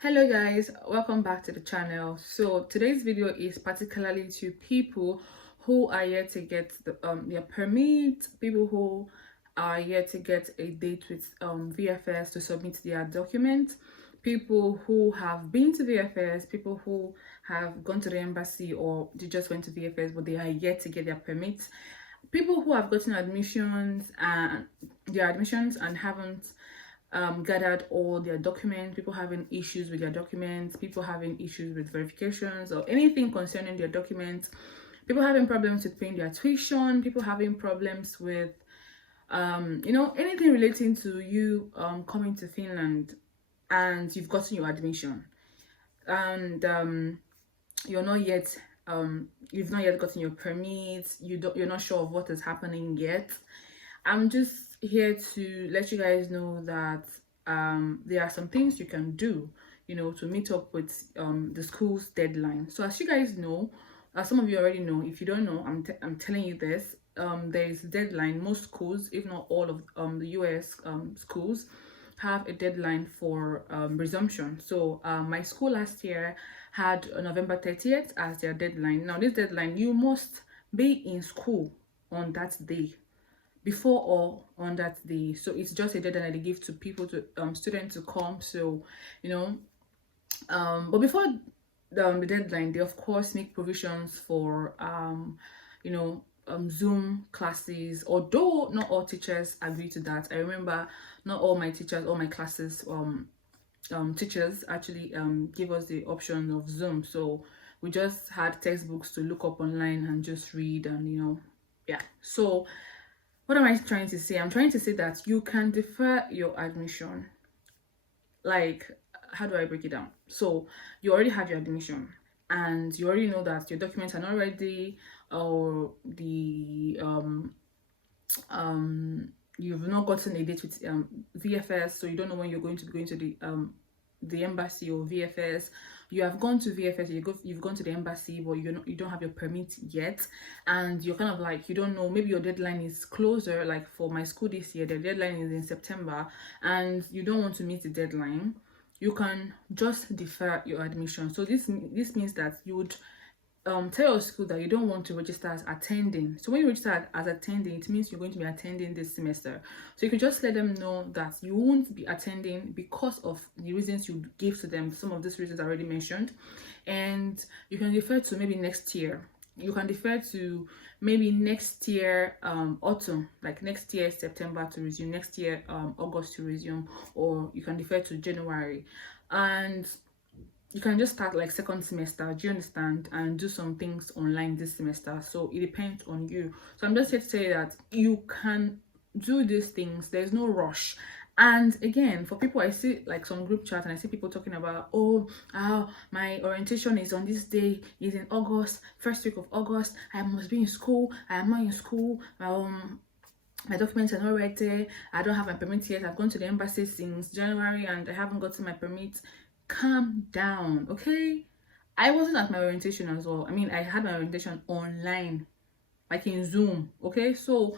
Hello guys, welcome back to the channel. So today's video is particularly to people who are yet to get their permit, people who are yet to get a date with VFS to submit their document, people who have been to VFS, people who have gone to the embassy or they just went to VFS but they are yet to get their permits, people who have gotten admissions and haven't gathered all their documents, people having issues with their documents, people having issues with verifications or anything concerning their documents, people having problems with paying their tuition, people having problems with anything relating to you coming to Finland and you've gotten your admission and you're not yet you've not yet gotten your permit, you're not sure of what is happening yet. I'm just here to let you guys know that there are some things you can do, to meet up with the school's deadline. So as you guys know, some of you already know, if you don't know, I'm telling you this. There is a deadline. Most schools, if not all of the US schools, have a deadline for resumption. So my school last year had November 30th as their deadline. Now this deadline, you must be in school on that day, before or on that day. So it's just a deadline that they give to people, to students to come. So but before the deadline, they of course make provisions for Zoom classes, although not all teachers agree to that. I remember not all my teachers, all my classes teachers actually give us the option of Zoom. So we just had textbooks to look up online and just read, and yeah. So what am I trying to say? I'm trying to say that you can defer your admission. Like, how do I break it down? So you already have your admission and you already know that your documents are not ready, or the you've not gotten a date with VFS, so you don't know when you're going to be going to the embassy or VFS. You have gone to VFS, you've gone to the embassy, but you don't have your permit yet, and you're kind of like, you don't know, maybe your deadline is closer. Like for my school this year, the deadline is in September and you don't want to meet the deadline. You can just defer your admission. So this means that you would tell your school that you don't want to register as attending. So when you register as attending, it means you're going to be attending this semester. So you could just let them know that you won't be attending because of the reasons you gave to them. Some of these reasons I already mentioned, and you can defer to maybe next year. You can defer to maybe next year autumn, like next year September to resume, next year August to resume, or you can defer to January. And you can just start like second semester, do you understand, and do some things online this semester. So it depends on you. So I'm just here to say that you can do these things, there's no rush. And again, for people, I see like some group chat and I see people talking about, my orientation is on this day, is in August, first week of August, I must be in school, I am not in school, my documents are not ready, I don't have my permit yet, I've gone to the embassy since January and I haven't gotten my permit. Calm down, okay? I wasn't at my orientation as well. I mean, I had my orientation online, like in Zoom, okay? So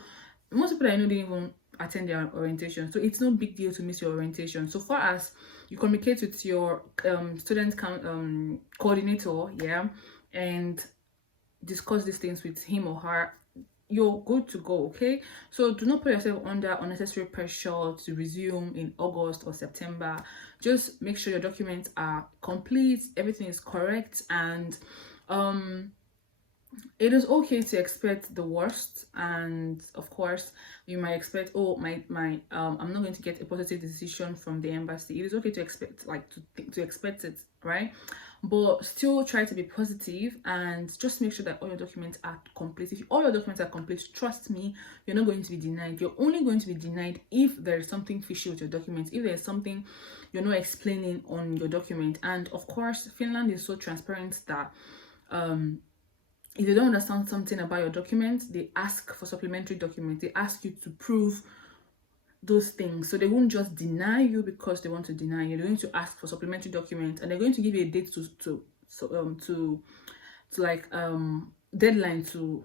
most people I know didn't even attend their orientation, so it's no big deal to miss your orientation. So far as you communicate with your student coordinator, yeah, and discuss these things with him or her, you're good to go, okay? So do not put yourself under unnecessary pressure to resume in August or September. Just make sure your documents are complete, everything is correct, and it is okay to expect the worst. And of course you might expect, oh, my I'm not going to get a positive decision from the embassy. It is okay to expect, like, to expect it, right? But still try to be positive and just make sure that all your documents are complete. If all your documents are complete, trust me, you're not going to be denied. You're only going to be denied if there is something fishy with your documents, if there's something you're not explaining on your document. And of course Finland is so transparent that if they don't understand something about your document, they ask for supplementary documents. They ask you to prove those things. So they won't just deny you because they want to deny you. They're going to ask for supplementary documents, and they're going to give you a date to deadline to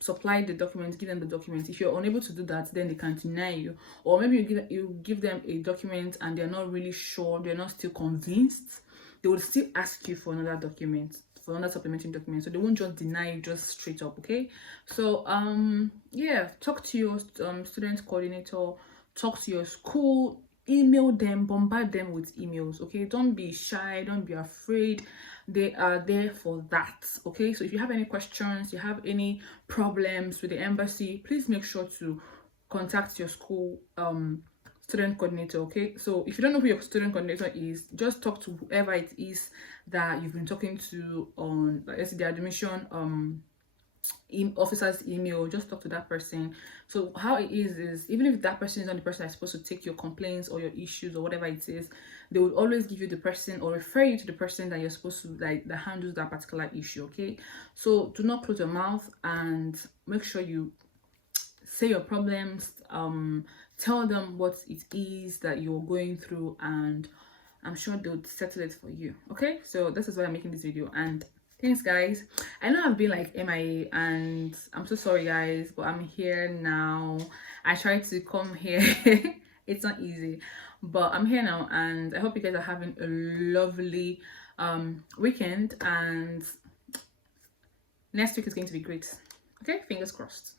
supply the documents, give them the documents. If you're unable to do that, then they can deny you. Or maybe you give them a document and they're not really sure, they're not still convinced, they will still ask you for another document, for another supplementary document. So they won't just deny you just straight up. Okay, so yeah, talk to your student coordinator, talk to your school, email them, bombard them with emails. Okay, don't be shy, don't be afraid. They are there for that. Okay, so if you have any questions, you have any problems with the embassy, please make sure to contact your school student coordinator. Okay, so if you don't know who your student coordinator is, just talk to whoever it is that you've been talking to on, like, let's say, the admission officer's email. Just talk to that person. So how it is even if that person is not the person that's supposed to take your complaints or your issues or whatever it is, they will always give you the person or refer you to the person that you're supposed to, like, that handles that particular issue. Okay, so do not close your mouth and make sure you say your problems, tell them what it is that you're going through, and I'm sure they'll settle it for you. Okay, so this is why I'm making this video. And thanks, guys. I know I've been like MIA, and I'm so sorry, guys, but I'm here now. I tried to come here. It's not easy, but I'm here now, and I hope you guys are having a lovely weekend, and next week is going to be great. Okay, fingers crossed.